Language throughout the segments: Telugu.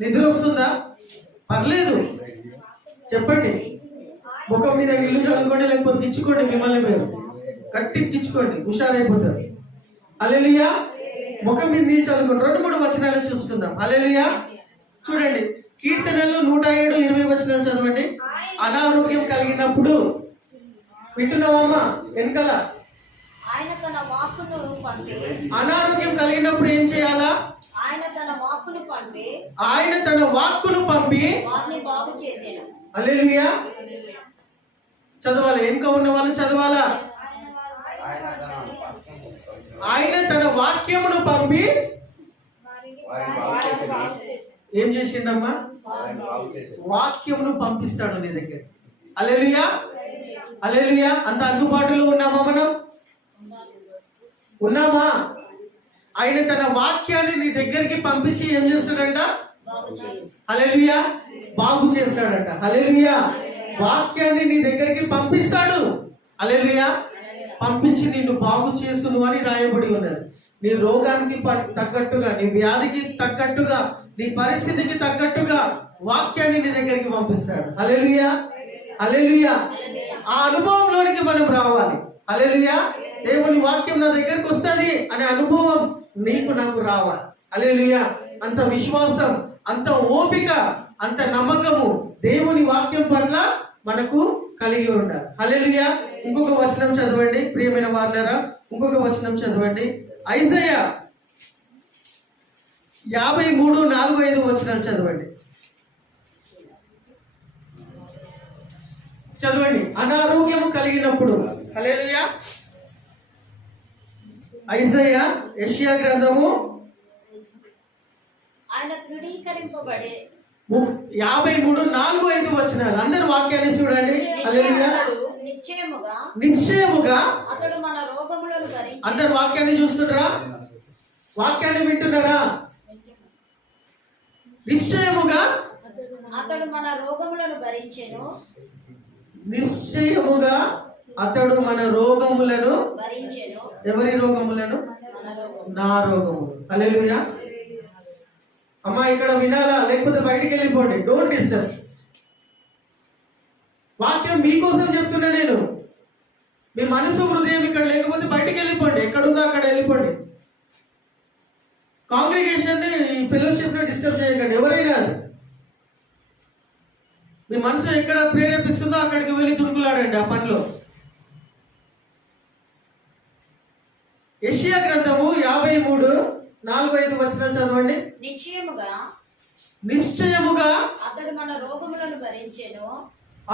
నిద్ర వస్తుందా? పర్లేదు, చెప్పండి. ముఖం మీద ఇల్లు చదువుకోండి, లేకపోతే గిచ్చుకోండి, మిమ్మల్ని మీరు గట్టి గిచ్చుకోండి, హుషారైపోతారు. హల్లెలూయా. ముఖం మీద నీళ్ళు చదువుకోండి. 2-3 వచనాలు చూసుకుందాం. హల్లెలూయా. చూడండి, కీర్తనలు 107:20 వచనాలు చదవండి. అనారోగ్యం కలిగినప్పుడు, వింటున్నావమ్మా వెనకాల? అనారోగ్యం కలిగినప్పుడు ఏం చేయాలా? ఆయన తన వాక్కును పంపి హల్లెలూయా చదవాలి. వెనుక ఉన్న వాళ్ళు చదవాలా? ఆయన తన వాక్యమును పంపి ఏం చేసిండమ్మా? వాక్యమును పంపిస్తాడు నీ దగ్గర. హల్లెలూయా. హల్లెలూయా. అంత అందుబాటులో ఉన్నామా మనం? ఉన్నామా? ఆయన తన వాక్యాన్ని నీ దగ్గరికి పంపించి ఏం చేస్తాడంట? హల్లెలూయా. బాగు చేస్తాడంట. హల్లెలూయా. వాక్యాన్ని నీ దగ్గరికి పంపిస్తాడు. హల్లెలూయా. పంపించి నిన్ను బాగు చేస్తును అని రాయబడి ఉన్నది. నీ రోగానికి తగ్గట్టుగా, నీ వ్యాధికి తగ్గట్టుగా, నీ పరిస్థితికి తగ్గట్టుగా వాక్యాన్ని నీ దగ్గరికి పంపిస్తాడు. హల్లెలూయా. హల్లెలూయా. ఆ అనుభవంలోనికి మనం రావాలి. హల్లెలూయా. దేవుని వాక్యం నా దగ్గరికి వస్తుంది అనే అనుభవం నీకు నాకు రావాలి. హల్లెలూయా. అంత విశ్వాసం, అంత ఓపిక, అంత నమ్మకము దేవుని వాక్యం పట్ల మనకు కలిగి ఉండాలి. హల్లెలూయా. ఇంకొక వచనం చదవండి ప్రియమైన వారులారా. ఇంకొక వచనం చదవండి. ఐజయా 53:4-5 వచనాలు చదవండి. చదవండి. అనారోగ్యము కలిగినప్పుడు. హల్లెలూయా. ఐజయా, యెషయా గ్రంథము 53:4-5 వచనాలు. అందరు వాక్యాన్ని చూడండి. హల్లెలూయా. నిశ్చయముగా అందరు వాక్యాన్ని చూస్తుంటారా? వాక్యాన్ని వింటున్నారా? నిశ్చయముగా అతడు మన రోగములను భరించెను. నిశ్చయముగా అతడు మన రోగములను భరించెను. ఎవరి రోగములను? నా రోగములు. హల్లెలూయా. అమ్మా ఇక్కడ వినాలా? లేకపోతే బయటికి వెళ్ళిపోండి. Don't disturb. వాక్యం మీకోసం చెప్తున్నా నేను. మీ మనసు హృదయం ఇక్కడ లేకపోతే బయటికి వెళ్ళిపోండి. ఎక్కడుందో అక్కడ వెళ్ళిపోండి. కాంగ్రిగేషన్ ని, ఫెలోషిప్ ని డిస్టర్బ్ చేయకండి. ఎవరైనా మీ మనసు ఎక్కడ ప్రేరేపిస్తుందో అక్కడికి వెళ్ళి దురుకులాడండి ఆ పనిలో. యెషయా గ్రంథము 53:4-5 వచనాలు చదవండి. నిశ్చయముగా అతడు మన రోగములను భరించెను.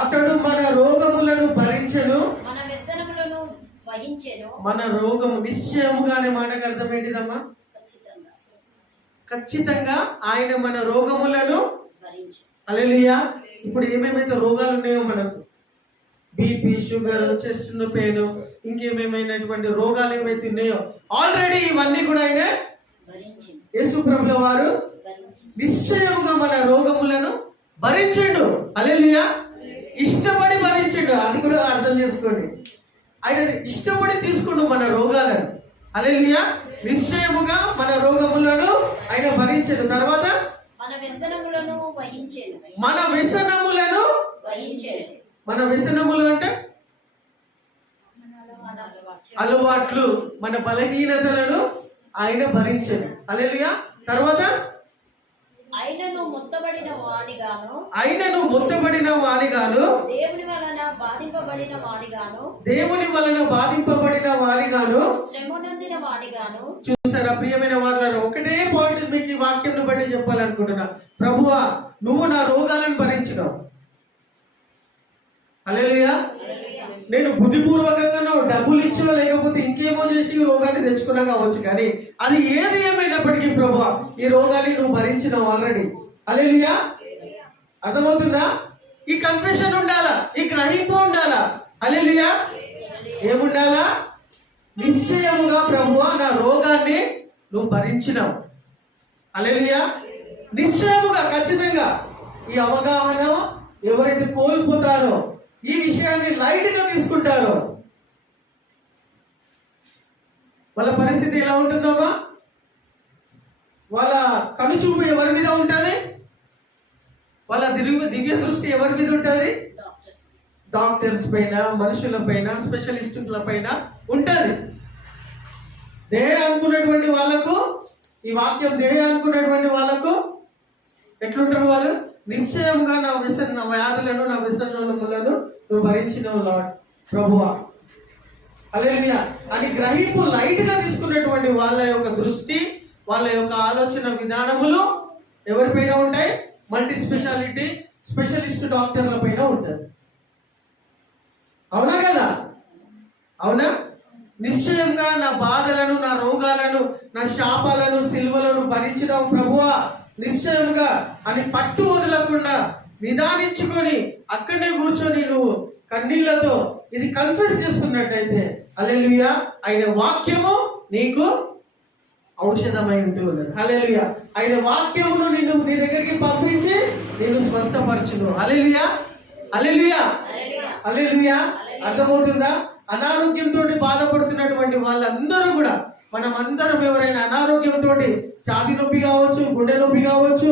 అతడు మన రోగములను భరించెను. మన వ్యసనములను వహించెను. మన రోగము నిశ్చయముగా అనే మాటకు అర్థం ఏంటిదమ్మా? ఖచ్చితంగా ఆయన మన రోగములను భరించెను. హల్లెలూయా. ఇప్పుడు ఏమేమైతే రోగాలు ఉన్నాయో మనకు, బీపీ, షుగర్, చెస్ట్ పెయిన్, ఇంకేమేమైనటువంటి రోగాలు ఏమైతే ఉన్నాయో ఆల్రెడీ ఇవన్నీ కూడా ఆయన యేసు ప్రభుల వారు నిశ్చయముగా మన రోగములను భరించిండు. హల్లెలూయా. ఇష్టపడి భరించిండు. అది కూడా అర్థం చేసుకోండి. ఆయన ఇష్టపడి తీసుకుండు మన రోగాలను. హల్లెలూయా. నిశ్చయముగా మన రోగములను ఆయన భరించిండు. తర్వాత మన వ్యసనములను వహించెను. మన వ్యసనములను వహించెను. మన వ్యసనములు అంటే అలవాట్లు, మన బలహీనతలను ఆయన భరించెను. హల్లెలూయా. తర్వాత ఆయనను మొత్తబడిన వానిగాను, దేవుని వలన బాధింపబడిన వానిగాను, శ్రమ నొందిన వానిగాను. చూసారా ప్రియమైన వారులారా? ఒకటే పాయింట్ మీకు ఈ వాక్యం బట్టి చెప్పాలనుకుంటున్నా. ప్రభువా, నువ్వు నా రోగాలను భరించినావు. హల్లెలూయా. నేను బుద్ధిపూర్వకంగా డబ్బులు ఇచ్చో లేకపోతే ఇంకేమో చేసి ఈ రోగాన్ని తెచ్చుకున్నా కావచ్చు, కానీ అది ఏది ఏమైనప్పటికీ ప్రభువా, ఈ రోగాన్ని నువ్వు భరించినావు ఆల్రెడీ. హల్లెలూయా. అర్థమవుతుందా? ఈ కన్ఫెషన్ ఉండాలా, ఈ గ్రహింపు ఉండాలా. హల్లెలూయా. ఏముండాలా? నిశ్చయముగా ప్రభువా నా రోగాన్ని నువ్వు భరించినావు. హల్లెలూయా. నిశ్చయముగా, ఖచ్చితంగా. ఈ అవగాహన ఎవరైతే కోల్పోతారో, ఈ విషయాన్ని లైట్ గా తీసుకుంటారో, వాళ్ళ పరిస్థితి ఎలా ఉంటుందమ్మా? వాళ్ళ కనుచూపు ఎవరి మీద ఉంటుంది? దివ్య దృష్టి ఎవరి మీద ఉంటుంది? డాక్టర్స్. డాక్టర్స్ పైన, మనుషుల పైన, స్పెషలిస్టుల పైన ఉంటుంది. దేహ అనుకున్నటువంటి వాళ్ళకు, ఈ వాక్యం దేహ అనుకున్నటువంటి వాళ్ళకు ఎట్లుంటారు వాళ్ళు? నిశ్చయంగా నా వ్యాధులను, నా వ్యసనములను నువ్వు భరించినవు లార్డ్ ప్రభువా, హల్లెలూయా అని గ్రహింపు లైట్ గా తీసుకున్నటువంటి వాళ్ళ యొక్క దృష్టి, వాళ్ళ యొక్క ఆలోచన విధానములు ఎవరిపైన ఉంటాయి? మల్టీ స్పెషాలిటీ స్పెషలిస్ట్ డాక్టర్ల పైన ఉంటుంది. అవునా కదా? అవునా? నిశ్చయంగా నా బాధలను, నా రోగాలను, నా శాపాలను, సిల్వలను భరించినావు ప్రభువా నిశ్చయంగా అని పట్టు వదలకుండా నిదానించుకొని అక్కడనే కూర్చొని నువ్వు కన్నీళ్లతో ఇది కన్ఫెస్ చేస్తున్నట్టయితే హల్లెలూయా ఆయన వాక్యము నీకు ఔషధమై ఉంటుంది. హల్లెలూయా ఆయన వాక్యమును నీ దగ్గరికి పంపించి నిన్ను స్వస్థపరచును. హల్లెలూయా హల్లెలూయా హల్లెలూయా. అర్థమవుతుందా? అనారోగ్యంతో బాధపడుతున్నటువంటి వాళ్ళందరూ కూడా, మనం అందరం ఎవరైనా అనారోగ్యంతో ఛాతీ నొప్పి కావచ్చు, గుండె నొప్పి కావచ్చు,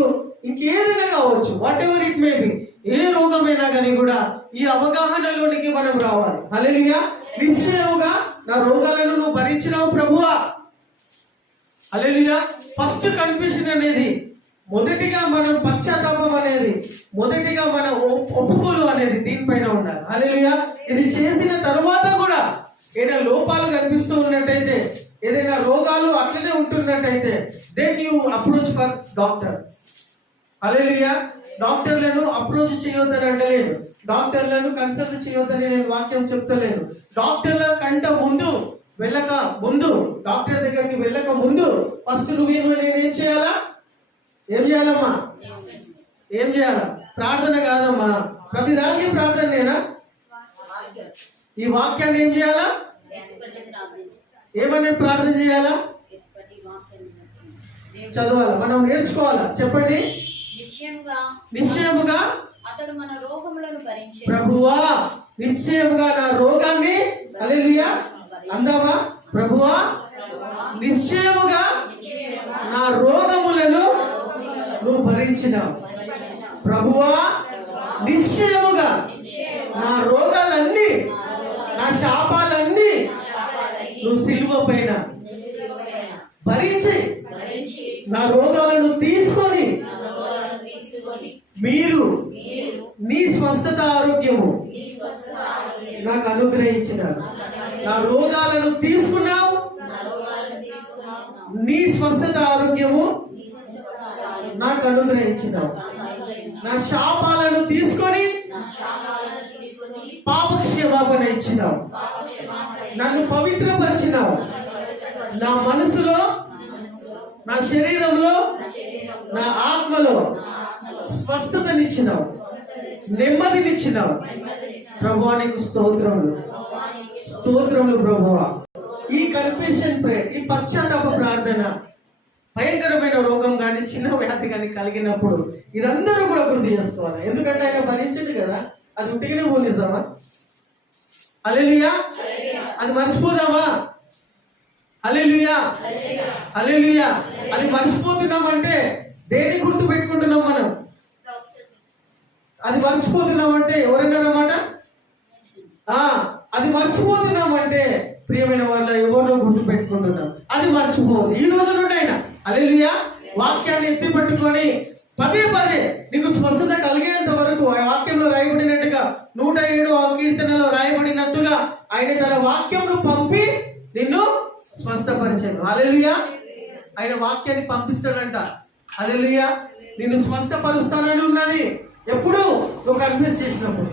ఇంకేదైనా కావచ్చు, whatever it may be, ఏ రోగమైనా కానీ కూడా ఈ అవగాహనలోనికి మనం రావాలి. హల్లెలూయా నిశ్చయముగా నా రోగాలను నువ్వు భరించినావు ప్రభువా. హల్లెలూయా ఫస్ట్ కన్ఫెషన్ అనేది, మొదటిగా మనం పశ్చాత్తాపం అనేది, మొదటిగా మన ఒప్పుకోలు అనేది దీనిపైన ఉండాలి. హల్లెలూయా ఇది చేసిన తర్వాత కూడా ఏదైనా లోపాలు కనిపిస్తూ ఉన్నట్టయితే, ఏదైనా రోగాలు అట్లనే ఉంటున్నట్టయితే, then you approach for doctor. Hallelujah డాక్టర్లను అప్రోచ్ చేయొద్దని అంటలేను, డాక్టర్లను కన్సల్ట్ చేయొద్దని నేను వాక్యం చెప్తలేను. డాక్టర్ల కంటే ముందు వెళ్ళక ముందు, డాక్టర్ దగ్గరికి వెళ్ళక ముందు ఫస్ట్ నేనేం చేయాలా? ఏం చేయాలమ్మా? ఏం చేయాలా? ప్రార్థన కాదమ్మా, ప్రతిదానికి ప్రార్థనేనా? ఈ వాక్యాన్ని ఏం చేయాలా? ఏమని ప్రార్థన చేయాలా? చదవాలా? మనం నేర్చుకోవాలా? చెప్పండి. నిశ్చయముగా అతడు మన రోగములను భరించెను. ప్రభువా నిశ్చయముగా నా రోగాన్ని, హల్లెలూయా అందామా? ప్రభువా నిశ్చయముగా నా రోగములను నువ్వు భరించినావు. ప్రభువా నిశ్చయముగా నా రోగాలన్నీ, నా శాపాలన్నీ నువ్వు సిలువ పైన భరించి నా రోగాలను తీసుకొని మీరు నీ స్వస్థత ఆరోగ్యము నాకు అనుగ్రహించినారు. నా రోగాలను తీసుకున్నావు, నీ స్వస్థత ఆరోగ్యము నాకు అనుగ్రహించినావు. నా శాపాలను తీసుకొని పాప క్షమాపణ ఇచ్చినావు, నన్ను పవిత్రపరిచినావు. నా మనసులో, నా శరీరంలో, నా ఆత్మలో స్వస్థతనిచ్చినావు, నెమ్మదినిచ్చినావు. ప్రభువా నీకు స్తోత్రములు, స్తోత్రములు ప్రభువా. ఈ కన్ఫెషన్ ప్రేయర్, ఈ పశ్చాత్తాప ప్రార్థన, భయంకరమైన రోగం కానీ చిన్న వ్యాధి కానీ కలిగినప్పుడు ఇదందరూ కూడా గుర్తు చేసుకోవాలి. ఎందుకంటే ఆయన భరించండి కదా, అది ఉట్టిగానే పోలిస్తామా? హల్లెలూయా అది మర్చిపోదామా? హల్లెలూయా హల్లెలూయా అది మర్చిపోతున్నామంటే దేన్ని గుర్తు పెట్టుకుంటున్నాం మనం? అది మర్చిపోతున్నామంటే ఎవరన్నారన్నమాట? అది మర్చిపోతున్నామంటే ప్రియమైన వాళ్ళ ఎవరినో గుర్తు పెట్టుకుంటున్నాం. అది మర్చిపోదు ఈ రోజు నుండి అయినా. హల్లెలూయా వాక్యాన్ని ఎత్తి పట్టుకొని పదే పదే నీకు స్వస్థత కలిగేంత వరకు, ఆ వాక్యంలో రాయబడినట్టుగా 107వ కీర్తనలో రాయబడినట్టుగా ఆయన తన వాక్యంను పంపి నిన్ను స్వస్థపరిచాడు. హల్లెలూయా ఆయన వాక్యాన్ని పంపిస్తాడంట. హల్లెలూయా నిన్ను స్వస్థపరుస్తానని ఉన్నది ఎప్పుడు? నువ్వు కన్ఫెస్ చేసినప్పుడు.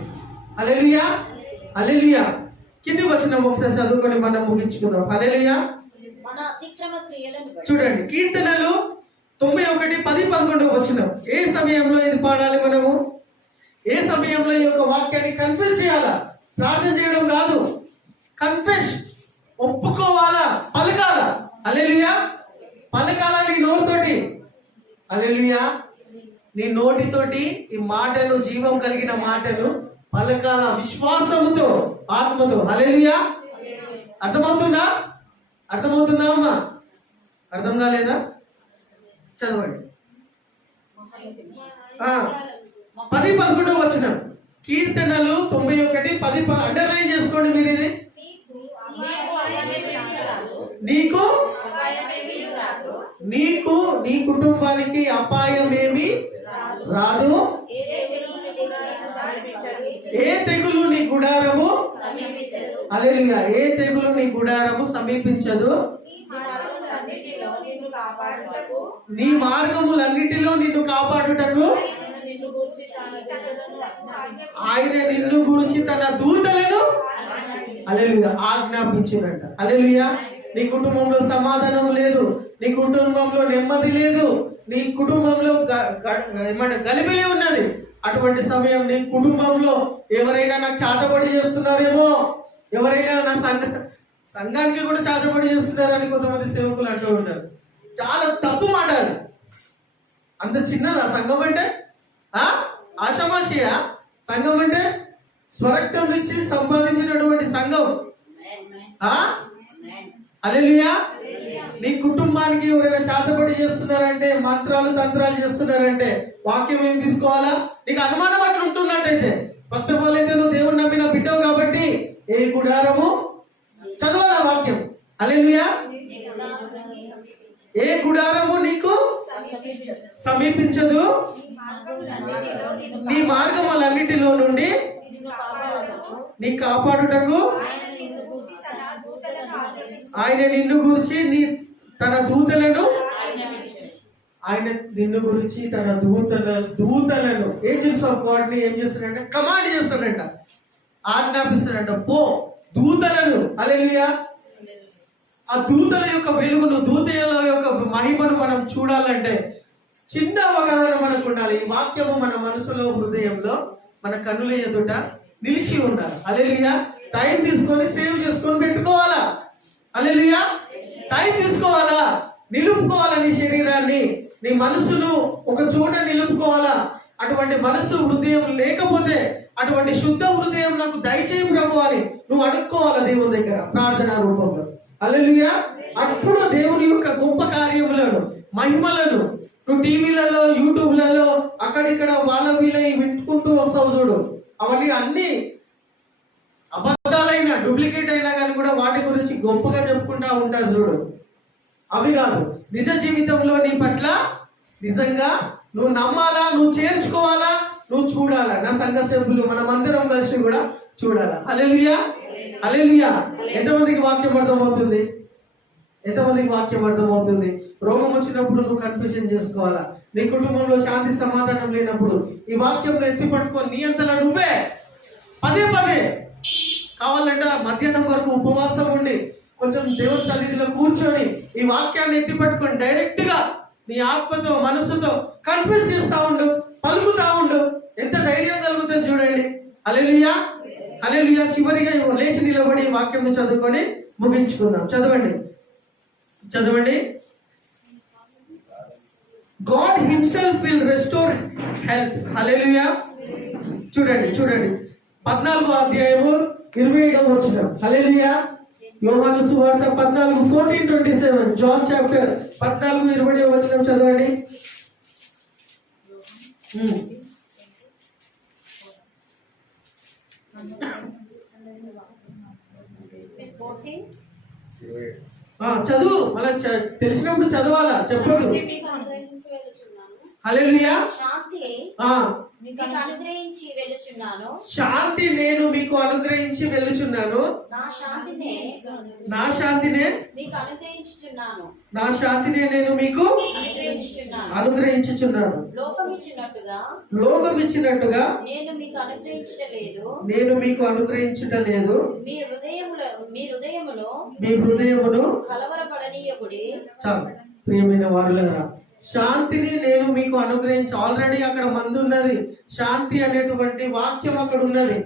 హల్లెలూయా హల్లెలూయా కింది వచనం ఒకసారి చదువుకొని మనం ముగించుకుందాం. హల్లెలూయా మన అతిక్రమ క్రియలను బట్టి. చూడండి కీర్తనలు 91, 10, 11 వచనం. ఏ సమయంలో ఇది పాడాలి మనము? ఏ సమయంలో ఈ యొక్క వాక్యాన్ని కన్ఫెస్ చేయాలా? ప్రార్థన చేయడం కాదు, కన్ఫెస్ ఒప్పుకోవాలా, పలకాలా. హల్లెలూయా పలకాలా నీ నోటితోటి. హల్లెలూయా నీ నోటితోటి ఈ మాటను, జీవం కలిగిన మాటను పలకాల విశ్వాసముతో, ఆత్మతో. హల్లెలూయా అర్థమవుతుందా? అర్థమవుతుందా అమ్మా? అర్థం కాలేదా? చదవండి. 10-11 వచనం. కీర్తనలు 91:10 అండర్లైన్ చేసుకోండి మీరు ఇది. నీకు నీకు నీ కుటుంబానికి అపాయమేమి రాదు. ఏ తెగులు నీ గుడారము హల్లెలూయా, ఏ తెగులు నీ గుడారము సమీపించదు. నీ మార్గములన్నిటిలో నిన్ను కాపాడుటకు ఆయన నిన్ను గురించి తన దూతలను హల్లెలూయా ఆజ్ఞాపించినట్ట. హల్లెలూయా. నీ కుటుంబంలో సమాధానం లేదు, నీ కుటుంబంలో నెమ్మది లేదు, నీ కుటుంబంలో గలిబిలి ఉన్నది. అటువంటి సమయం నీ కుటుంబంలో ఎవరైనా నాకు చాతబడి చేస్తున్నారేమో, ఎవరైనా నా సంఘానికి కూడా చాతబడి చేస్తున్నారని కొంతమంది సేవకులు అంటూ ఉంటారు. చాలా తప్పు మాట అది. అంత చిన్నదా సంఘం అంటే? ఆషామాషియా సంఘం అంటే? స్వరక్తం నుంచి సంపాదించినటువంటి సంఘం. హల్లెలూయా. నీ కుటుంబానికి ఎవరైనా చాతబడి చేస్తున్నారంటే, మంత్రాలు తంత్రాలు చేస్తున్నారంటే వాక్యం ఏం తీసుకోవాలా? నీకు అనుమానం అట్లా ఉంటున్నట్టయితే ఫస్ట్ ఆఫ్ ఆల్ అయితే నువ్వు దేవుని నమ్మిన బిడ్డవు కాబట్టి ఏ గుడారము చదవాలా వాక్యం. హల్లెలూయా. ఏ గుడారము నీకు సమీపించదు. నీ మార్గములన్నిటిలో నుండి నీ కాపాడుటకు ఆయన నిన్ను గురించి తన దూతలను ఆయన నిన్ను గురించి తన దూతలను ఏంజెల్స్ ఆఫ్ గాడ్ ని ఏం చేస్తాడంటే కమాండ్ చేస్తాడంట, ఆజ్ఞాపిస్తాడంట. పో దూతలను. హల్లెలూయా. ఆ దూతల యొక్క వెలుగును, దూతల యొక్క మహిమను మనం చూడాలంటే చిన్న అవగాహన మనకు ఉండాలి. ఈ వాక్యము మన మనసులో, హృదయంలో, మన కన్నుల ఎదుట నిలిచి ఉండాలి. హల్లెలూయా. టైం తీసుకొని సేవ్ చేసుకొని పెట్టుకోవాలా. హల్లెలూయా. టైం తీసుకోవాలా, నిలుపుకోవాలా నీ శరీరాన్ని, నీ మనసును ఒక చోట నిలుపుకోవాలా. అటువంటి మనసు హృదయం లేకపోతే అటువంటి శుద్ధ హృదయం నాకు దయచేయి ప్రభు అని నువ్వు అడుక్కోవాలా దేవుని దగ్గర ప్రార్థనా రూపంలో. హల్లెలూయా. అప్పుడు దేవుని యొక్క గొప్ప కార్యములను, మహిమలను నువ్వు టీవీలలో, యూట్యూబ్లలో అక్కడిక్కడ వాళ్ళ వీళ్ళ వింటుకుంటూ వస్తావు చూడు. అవన్నీ అన్ని అబద్ధాలైన, డూప్లికేట్ అయినా కానీ కూడా వాటి గురించి గొప్పగా చెప్పుకుంటా ఉంటారు చూడు. అవి కాదు. నిజ జీవితంలో నీ పట్ల నిజంగా నువ్వు నమ్మాలా, నువ్వు చేర్చుకోవాలా, నువ్వు చూడాలా. నా సంఘ సభ్యులు మనమందరం కలిసి కూడా చూడాలా. హల్లెలూయా. హల్లెలూయా. ఎంతమందికి వాక్యం అర్థమవుతుంది? ఎంతమందికి వాక్యం అర్థమవుతుంది? రోగం వచ్చినప్పుడు నువ్వు కన్ఫ్యూజన్ చేసుకోవాలా. నీ కుటుంబంలో శాంతి సమాధానం లేనప్పుడు ఈ వాక్యంలో ఎత్తి పట్టుకొని నీ అంతలా నువ్వే పదే కావాలంటే మధ్యాహ్నం వరకు ఉపవాసం ఉండి కొంచెం దేవుని సన్నిధిలో కూర్చొని ఈ వాక్యాన్ని ఎత్తి పట్టుకొని డైరెక్ట్ గా నీ ఆత్మతో, మనసుతో కన్ఫ్యూజ్ చేస్తా ఉండు, పలుకుతా ఉండు. ఎంత ధైర్యం కలుగుతుంది చూడండి. హల్లెలూయా. హల్లెలూయా. చివరిగా లేచి నిలబడి వాక్యం చదువుకొని ముగించుకుందాం. చదవండి. God himself will restore health. హల్లెలూయా. చూడండి 14వ అధ్యాయము 27వ వచనం. హల్లెలూయా. యోహాను సువార్త 14:14-27. జాన్ చాప్టర్ 14:20వ వచనం చదవండి. చదువు. మళ్ళీ తెలిసినప్పుడు చదవాలా, చెప్పదు. హల్లెలూయా. శాంతి నేను మీకు అనుగ్రహించి వెళ్ళుచున్నాను. నా శాంతినే నేను మీకు అనుగ్రహించుచున్నాను. లోకం ఇచ్చినట్టుగా నేను మీకు అనుగ్రహించుట లేదు. మీ హృదయమును కలవరపడనీయకుడి. చాలు ప్రియమైన వారులారా, శాంతిని నేను మీకు అనుగ్రహించి, ఆల్రెడీ అక్కడ మందు ఉన్నది. శాంతి అనేటువంటి వాక్యం అక్కడ ఉన్నది.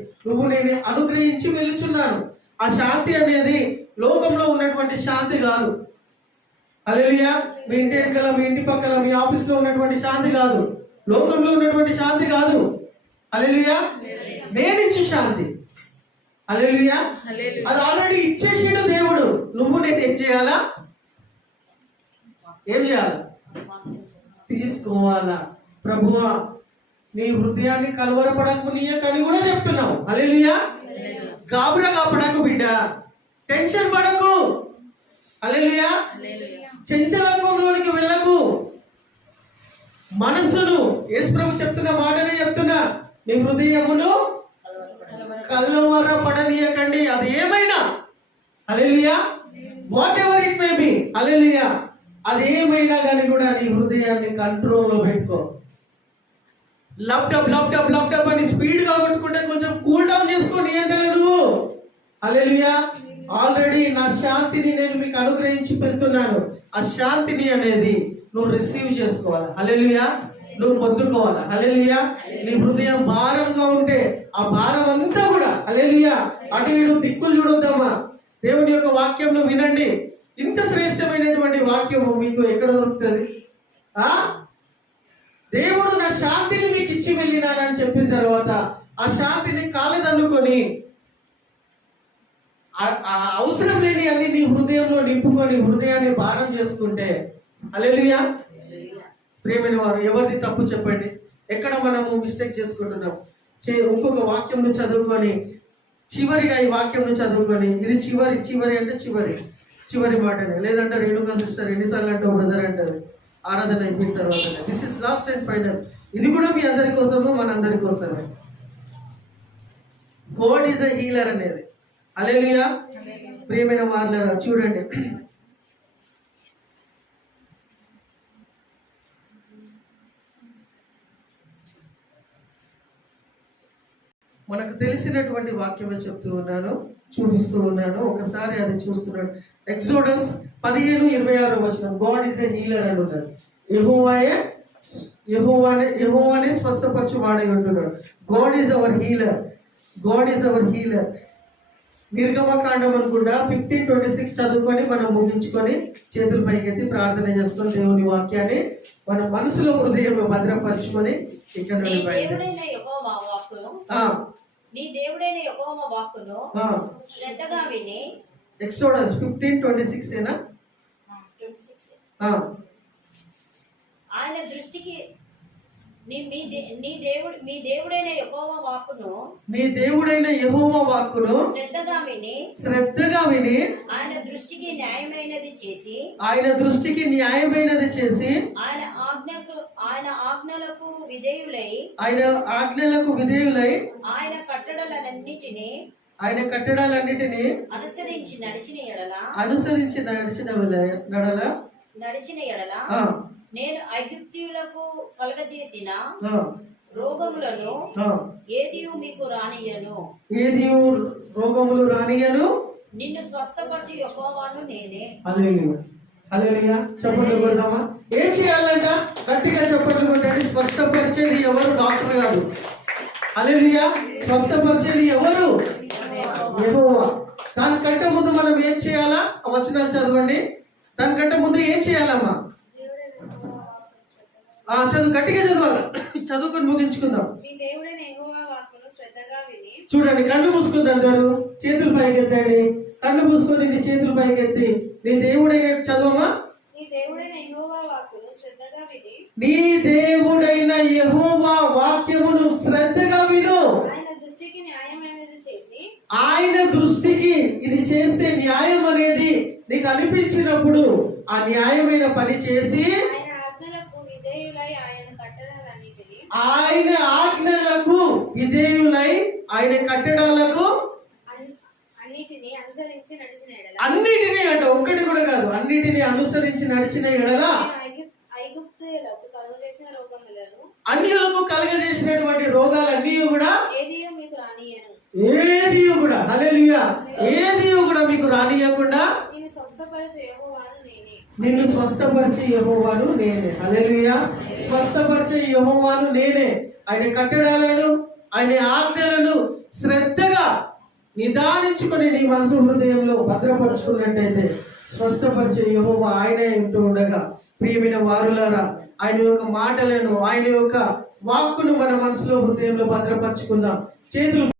నేను అనుగ్రహించి వెళ్ళుచున్నాను. ఆ శాంతి అనేది లోకంలో ఉన్నటువంటి శాంతి కాదు. హల్లెలూయా. మీ ఇంటి వెనకాల, మీ ఇంటి పక్కన, మీ ఆఫీస్ లో ఉన్నటువంటి శాంతి కాదు. లోకంలో ఉన్నటువంటి శాంతి కాదు. హల్లెలూయా. నేను ఇచ్చే శాంతి. హల్లెలూయా. అది ఆల్రెడీ ఇచ్చేసిండు దేవుడు. నేను ఏం చేయాలా? తీసుకోవాలా. ప్రభువా నీ హృదయాన్ని కలవరపడకు నీయకని కూడా చెప్తున్నావు. హల్లెలూయా. గాబరా కాపడకు బిడ్డ, టెన్షన్ పడకు. హల్లెలూయా. చంచలత్వంలోనికి వెళ్ళకు. మనస్సును యేసుప్రభు చెప్తున్న మాటనే చెప్తున్నా, నీ హృదయమును కలవరపడనీయకండి. అది ఏమైనా, hallelujah, whatever it may be, hallelujah, అది ఏమైనా కానీ కూడా నీ హృదయాన్ని కంట్రోల్లో పెట్టుకో. లప్ అని స్పీడ్ గా కొట్టుకుంటే కొంచెం కూల్ డౌన్ చేసుకో. నీ అంతలో నువ్వు, హల్లెలూయా, ఆల్రెడీ నా శాంతిని నేను మీకు అనుగ్రహించి పెడుతున్నాను. ఆ శాంతిని అనేది నువ్వు రిసీవ్ చేసుకోవాలి. హల్లెలూయా. నువ్వు పొందుకోవాలి. హల్లెలూయా. నీ హృదయం భారంగా ఉంటే ఆ భారం అంతా కూడా, హల్లెలూయా, అటు ఇటు దిక్కులు చూడొద్దమ్మా. దేవుని యొక్క వాక్యంను వినండి. ఇంత శ్రేష్టమైనటువంటి వాక్యము మీకు ఎక్కడ దొరుకుతుంది? దేవుడు నా శాంతిని మీకు ఇచ్చి వెళ్ళినానని చెప్పిన తర్వాత ఆ శాంతిని కాలదన్నుకొని అవసరం లేని అన్ని నీ హృదయంలో నింపుకొని హృదయాన్ని భారం చేసుకుంటే, హల్లెలూయా. ప్రియమైన వారు, ఎవరిది తప్పు చెప్పండి? ఎక్కడ మనము మిస్టేక్ చేసుకుంటున్నాం? ఇంకొక వాక్యంను చదువుకొని, చివరిగా ఈ వాక్యంను చదువుకొని, ఇది చివరి అంటే చివరి మాటనే. లేదంటే రేణుకా సిస్టర్ ఎన్నిసార్లు అంటే బ్రదర్ అంటారు ఆరాధన అయిపోయిన తర్వాత. This is last and final. ఇది కూడా మీ అందరి కోసము, మనందరి కోసమే. గాడ్ ఈజ్ ఎ హీలర్ అనేది. హల్లెలూయా. ప్రియమైన వారులారా, చూడండి, మనకు తెలిసినటువంటి వాక్యమే చెప్తూ ఉన్నాను, చూపిస్తూ ఉన్నాను. ఒకసారి అది చూస్తున్నాడు. Exodus 15:26 God is a healer అని ఉన్నారు. యెహోవానే స్వస్థపరచు వాడై ఉంటున్నాడు. God is our healer. God is our healer. నిర్గమకాండం అనుకుంటా 15:26 చదువుకొని మనం ముగించుకొని చేతులు పైకెత్తి ప్రార్థన చేసుకొని దేవుని వాక్యాన్ని మన మనసులో హృదయంలో భద్రపరుచుకొని ఇక్కడ నీ దేవుడైన యెహోవా వాక్కును శ్రద్ధగా విని. ఎక్సోడస్ 15:26 ఏనా? ఆయన దృష్టికి మీ దేవుడైన యెహోవా వాక్కును శ్రద్ధగా విని ఆయన దృష్టికి న్యాయమైనది చేసి ఆయన ఆజ్ఞలకు విధేయులై ఆయన కట్టడలన్నిటిని అనుసరించి నడిచిన ఎడల నేను ఐగుప్తీయులకు కలగజేసిన రోగములను ఏదియు మీకు రానియను. నిన్ను స్వస్థపరిచి యెహోవాను నేనే. హల్లెలూయా. చప్పట్లు కొడదామా? ఏం చేయాలంట? గట్టిగా చప్పట్లు కొట్టండి. స్వస్థపరిచేది ఎవరు? డాక్టర్ కాదు. హల్లెలూయా. స్వస్థపరిచేది ఎవరు? యెహోవా. దానికంటే ముందు మనం ఏం చేయాలా? వచనాలు చదవండి. దానికంటే ముందు ఏం చేయాలమ్మా? చదువు, గట్టిగా చదవాలి. చదువుకొని ముగించుకుందాం. చూడండి, కళ్ళు మూసుకుంది అందరు. చేతులు పైకెత్తండి. కళ్ళు మూసుకొని నీ చేతులు పైకెత్తి నీ దేవుడైన చదవమా. నీ దేవుడైన యెహోవా వాక్యమును శ్రద్ధగా విను. ఆయన దృష్టికి ఇది చేస్తే న్యాయం అనేది నీకు అనిపించినప్పుడు ఆ న్యాయమైన పని చేసి ఆయన ఆజ్ఞలకు విధేయులై ఆయన కట్టడాలకు అన్నిటినీ అంట, ఒక్కటి కూడా కాదు, అన్నిటినీ అనుసరించి నడిచిన ఎడల అన్యులకు కలగజేసినటువంటి రోగాలన్నీ కూడా ఏది కూడా, హల్లెలూయా, ఏది కూడా మీకు రానియకుండా నిన్ను స్వస్థపరిచే యెహోవాను నేనే. హల్లెలూయా. స్వస్థపరిచే యెహోవాను నేనే. ఆయన కట్టడాలను ఆయన ఆజ్ఞలను శ్రద్ధగా నిదానించుకొని నీ మనసు హృదయంలో భద్రపరుచుకున్నట్టయితే స్వస్థపరిచే యెహోవా ఆయనే ఉంటూ ఉండగా, ప్రియమైన వారులారా, ఆయన యొక్క మాటలను ఆయన యొక్క వాక్కును మన మనసులో హృదయంలో భద్రపరుచుకుందాం. చేతులు